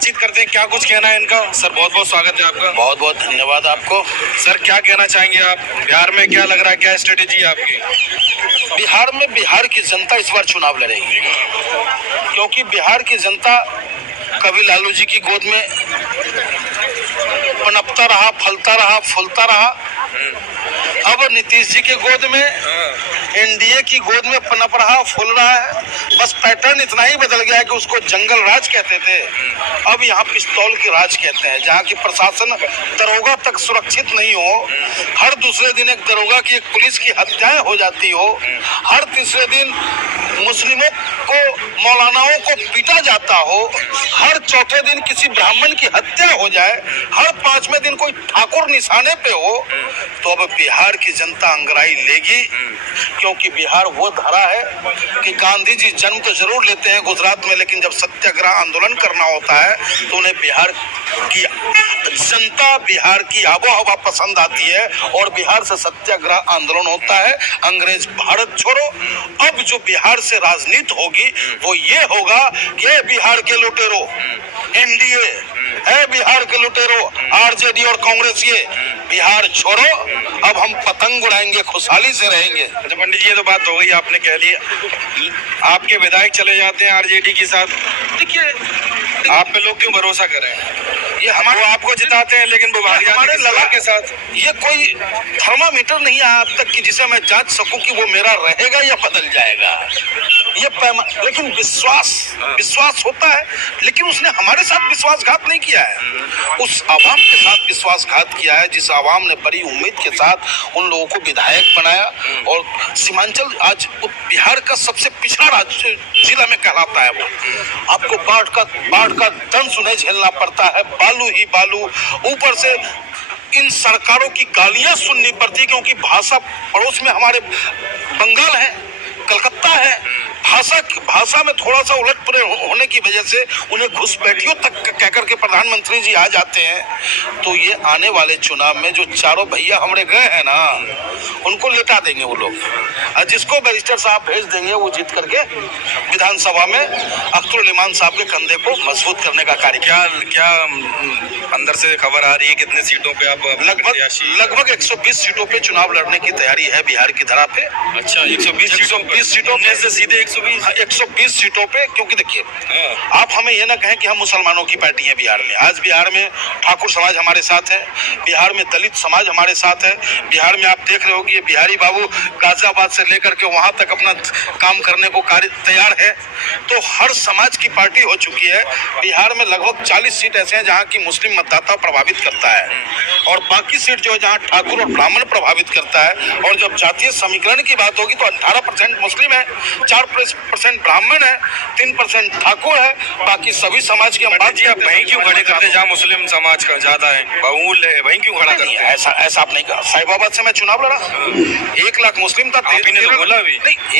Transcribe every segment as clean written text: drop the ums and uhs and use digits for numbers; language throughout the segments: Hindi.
बातचीत करते हैं, क्या कुछ कहना है इनका। सर बहुत बहुत स्वागत है आपका। बहुत बहुत धन्यवाद आपको। सर क्या कहना चाहेंगे आप, बिहार में क्या लग रहा है, क्या स्ट्रेटेजी है आपकी? बिहार में बिहार की जनता इस बार चुनाव लड़ेगी, क्योंकि बिहार की जनता कभी लालू जी की गोद में पनपता रहा, फलता रहा, फूलता रहा, अब नीतीश जी के गोद में, एनडीए की गोद में पनप रहा, फूल रहा है। बस पैटर्न इतना ही बदल गया है कि उसको जंगल राज कहते थे, अब यहाँ पिस्तौल की राज कहते हैं, जहाँ की प्रशासन दरोगा तक सुरक्षित नहीं हो, हर दूसरे दिन एक दरोगा की, एक पुलिस की हत्याएं हो जाती हो, हर तीसरे दिन मुस्लिमों को, मौलानाओं को पीटा जाता हो, हर चौथे दिन किसी ब्राह्मण की हत्या हो जाए, हर पांचवें दिन कोई ठाकुर निशाने पे हो, तो अब बिहार की जनता अंगराई लेगी। क्योंकि बिहार वो धरा है कि गांधी जी जन्म तो जरूर लेते हैं गुजरात में, लेकिन जब सत्याग्रह आंदोलन करना होता है तो उन्हें बिहार की जनता, बिहार की आबोहवा पसंद आती है और बिहार से सत्याग्रह आंदोलन होता है। अंग्रेज भारत छोड़ो। अब जो बिहार से राजनीति होगी वो ये होगा कि बिहार के लुटेरो, एनडीए है, बिहार के लुटेरो, आरजेडी और कांग्रेस, ये बिहार छोड़ो, अब हम पतंग उड़ाएंगे, खुशहाली से रहेंगे। अच्छा पंडित जी, ये तो बात हो गई, आपने कह लिया। आपके विधायक चले जाते हैं आरजेडी के साथ, देखिए आप पे लोग क्यों भरोसा करें? ये हमारे, वो आपको जिताते हैं लेकिन वो भाग जाते हैं लगा के साथ। ये कोई थर्मामीटर नहीं है अब तक कि जिसे मैं जांच सकूं कि वो मेरा रहेगा या बदल जाएगा। ये लेकिन विश्वास होता है, लेकिन उसने हमारे साथ विश्वासघात नहीं किया है, उस आवाम के साथ विश्वासघात किया है जिस आवाम ने बड़ी उम्मीद के साथ उन लोगों को विधायक बनाया। और सीमांचल आज बिहार का सबसे पिछड़ा राज्य जिला में कहलाता है वो। आपको बाढ़ का दंश उन्हें झेलना पड़ता है, बालू ही बालू, ऊपर से इन सरकारों की गालियां सुननी पड़ती, क्योंकि भाषा पड़ोस में हमारे बंगाल है, कलकत्ता है, भाषा में थोड़ा सा उलट पुलट होने की वजह से उन्हें घुसपैठियों तक कहकर के प्रधानमंत्री जी आ जाते हैं। तो ये आने वाले चुनाव में जो चारों भैया हमारे गए हैं ना, उनको लेटा देंगे वो लोग, और जिसको बैरिस्टर साहब भेज देंगे वो जीत करके विधानसभा में अख्तरुल इमान साहब के कंधे को मजबूत करने का कार्य। क्या अंदर से खबर आ रही है कितने सीटों पे आप? लगभग 120 सीटों पे चुनाव लड़ने की तैयारी है बिहार की धरा पे। अच्छा, 120 सीटों में से सीधे 120 सीटों पे। क्योंकि देखिए, आप हमें ये ना कहें कि हम मुसलमानों की पार्टी है बिहार में। आज बिहार में ठाकुर समाज हमारे साथ है, बिहार में दलित समाज हमारे साथ है, बिहार में आप देख रहे हो कि ये बिहारी बाबू गाजियाबाद से लेकर के वहां तक अपना काम करने को कार्य तैयार है। तो हर समाज की पार्टी हो चुकी है। बिहार में लगभग 40 सीट ऐसे हैं जहाँ की मुस्लिम मतदाता प्रभावित करता है, और बाकी सीट जो है जहाँ ठाकुर और ब्राह्मण प्रभावित करता है। और जब जातीय समीकरण की बात होगी तो 18% मुस्लिम है, 4% ब्राह्मण है, 3% ठाकुर है, बाकी सभी समाज की हम बात। जी, आप वहीं क्यों खड़े करते हैं जहाँ मुस्लिम समाज का ज्यादा है, बहुमूल्य है, वहीं क्यों खड़ा करते हैं? ऐसा आप नहीं कहा। साहिबाबाद से मैं चुनाव लड़ा, 1 लाख मुस्लिम था, नहीं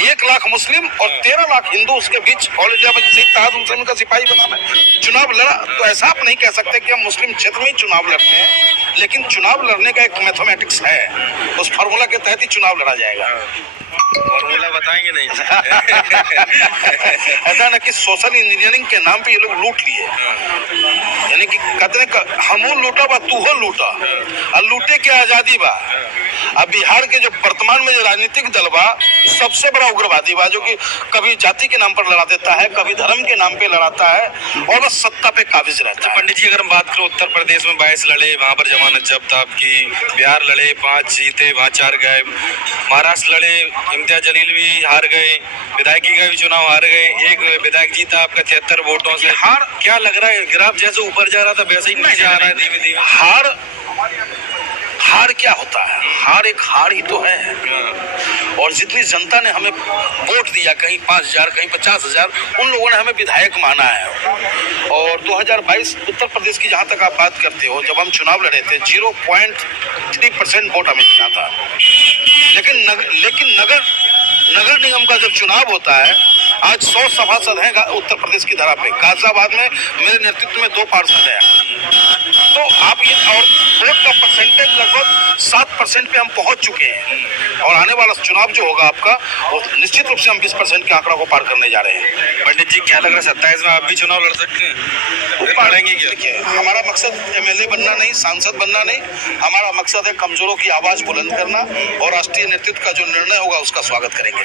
1 लाख मुस्लिम और 13 लाख हिंदू, उसके बीच ऑल इंडिया मुस्लिम का सिपाही बना मैं चुनाव लड़ा। तो ऐसा आप नहीं कह सकते कि हम मुस्लिम क्षेत्र में ही चुनाव लड़ते हैं, लेकिन चुनाव लड़ने का एक मैथमेटिक्स है, उस फार्मूला के तहत ही चुनाव लड़ा जाएगा। फॉर्मूला बताएंगे नहीं? ऐसा ना कि सोशल इंजीनियरिंग के नाम पे ये लोग लूट लिए, यानी कि कहते हमू लूटा बा तू हो लूटा, और लूटे के आजादी बा। अब बिहार के जो वर्तमान में जो राजनीतिक दल बा, सबसे बड़ा उग्रवादी बा, जो कि कभी जाति के नाम पर लड़ा देता है, कभी धर्म के नाम पे लड़ाता है, और बस सत्ता पे काबिज रहता है। पंडित जी, अगर हम बात करें उत्तर प्रदेश में 22 लड़े, वहाँ पर जमानत जब्त आपकी, बिहार लड़े 5 जीते, वहाँ 4 गए, महाराष्ट्र लड़े, इम्तियाज जलील भी हार गए, विधायकी का भी चुनाव हार गए, एक विधायक जीता आपका 73 वोटों से। हार क्या लग रहा है? ग्राफ जैसे ऊपर जा रहा था वैसे ही नीचे आ रहा है धीमे धीमे। हार क्या होता है? हार एक हार ही तो है। और जितनी जनता ने हमें वोट दिया, कहीं 5,000 कहीं 50,000, उन लोगों ने हमें विधायक माना है। और 2022 उत्तर प्रदेश की जहां तक आप बात करते हो, जब हम चुनाव लड़े थे 0.3% वोट हमें मिला था। लेकिन नगर निगम का जब चुनाव होता है आज 100 सभासद हैं उत्तर प्रदेश की धरा पे। गाजियाबाद में मेरे नेतृत्व में 2 पार्षद हैं। तो आप ये, और वोट का परसेंटेज लगभग 7% पे हम पहुंच चुके हैं, और आने वाला चुनाव जो होगा आपका, वो निश्चित रूप से हम 20% के आंकड़ा को पार करने जा रहे हैं। पंडित जी क्या लग रहा है 27 में आप भी चुनाव लड़ सकते हैं? लड़ेंगे क्या? देखिए, हमारा मकसद एमएलए बनना नहीं, सांसद बनना नहीं, हमारा मकसद है कमजोरों की आवाज बुलंद करना, और राष्ट्रीय नेतृत्व का जो निर्णय होगा उसका स्वागत करेंगे।